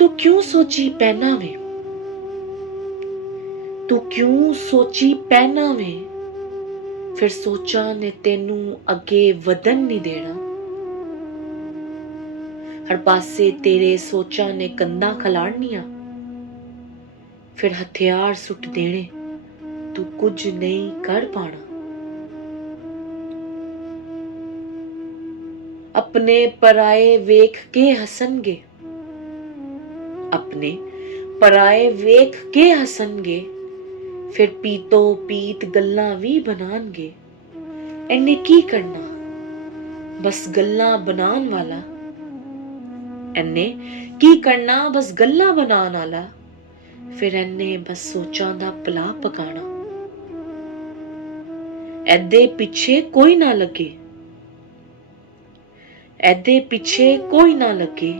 तू क्यों सोची पहना वे, तू क्यों सोची पहना वे, फिर सोचा ने तेनू अगे वधन नहीं देना। हर पासे तेरे सोचा ने कंधा खलाड़निया, फिर हथियार सुट देने तू कुछ नहीं कर पाना। अपने पराए वेख के हसनगे, अपने पराए वेख के हसनगे, फिर पीतो पीत गल्लां भी बनानगे। इन्ने की करना बस गल्लां बनान वाला, इन्ने की करना बस गल्लां बनान वाला, फिर इन्ने बस सोचां दा भला पकाना। एदे पिछे कोई ना लगे, एदे पिछे कोई ना लगे,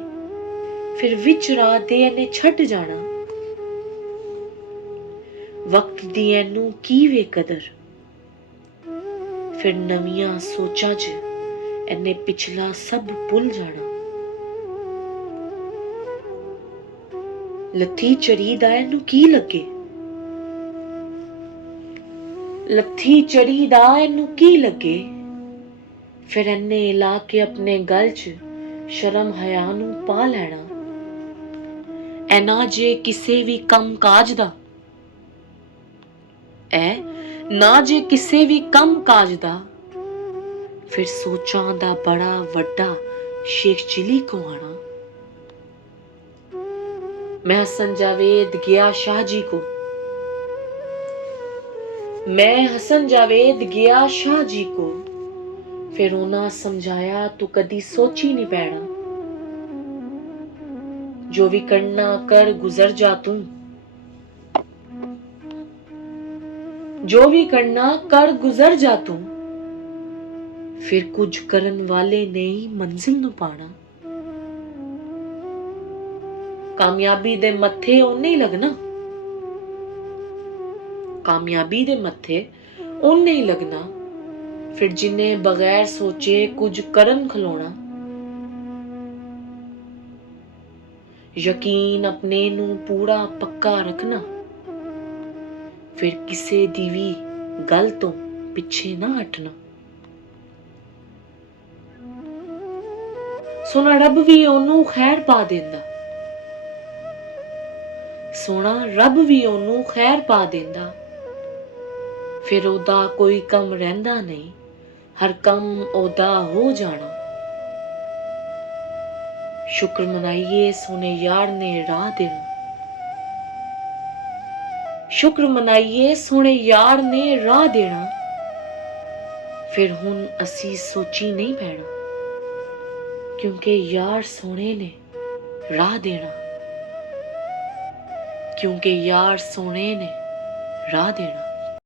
फिर विच राह दे इन्ने छट जाना। वक्त दी इनू की वे कदर, फिर नवियां सोचां च इन्ने पिछला सब भुल जाना। लत्थी चढ़ी दा इनू की लगे, लत्थी चढ़ी दा इनू की लगे, फिर इन्ने ला के अपने गल च शर्म हया नू पा लैना। ऐना जे किसे भी कम काज दा, ऐ ना जे किसे भी कम काज दा, फिर सोचां दा बड़ा वड्डा शेख चिली को आना। मैं हसन जावेद गया शाह जी को, मैं हसन जावेद गया शाह जी को, फिर उन्हां समझाया तू कदी सोची नहीं पैना। जो भी करना कर गुजर जा तू, जो भी करना कर गुजर जा तू, फिर कुछ करन वाले ने ही मंजिल नू पाना। कामयाबी दे मत्थे ओने ही लगना, कामयाबी दे मत्थे ओने ही लगना, फिर जिन्हें बगैर सोचे कुछ करन खलोना। यकीन अपने नू पूरा पक्का रखना, फिर किसे दी भी गल तो पिछे ना हटना। सोना रब भी ओनू खैर पा देंदा, सोना रब भी ओनू खैर पा देंदा, फिर ओदा कोई कम रहिंदा नहीं, हर कम ओदा हो जाना। शुक्र मनाइए सोने यार ने राह देना, शुक्र मनाइए सोने यार ने राह देना, फिर हुन असी सोची नहीं पैना, क्योंकि यार सोने ने राह देना, क्योंकि यार सोने ने राह देना।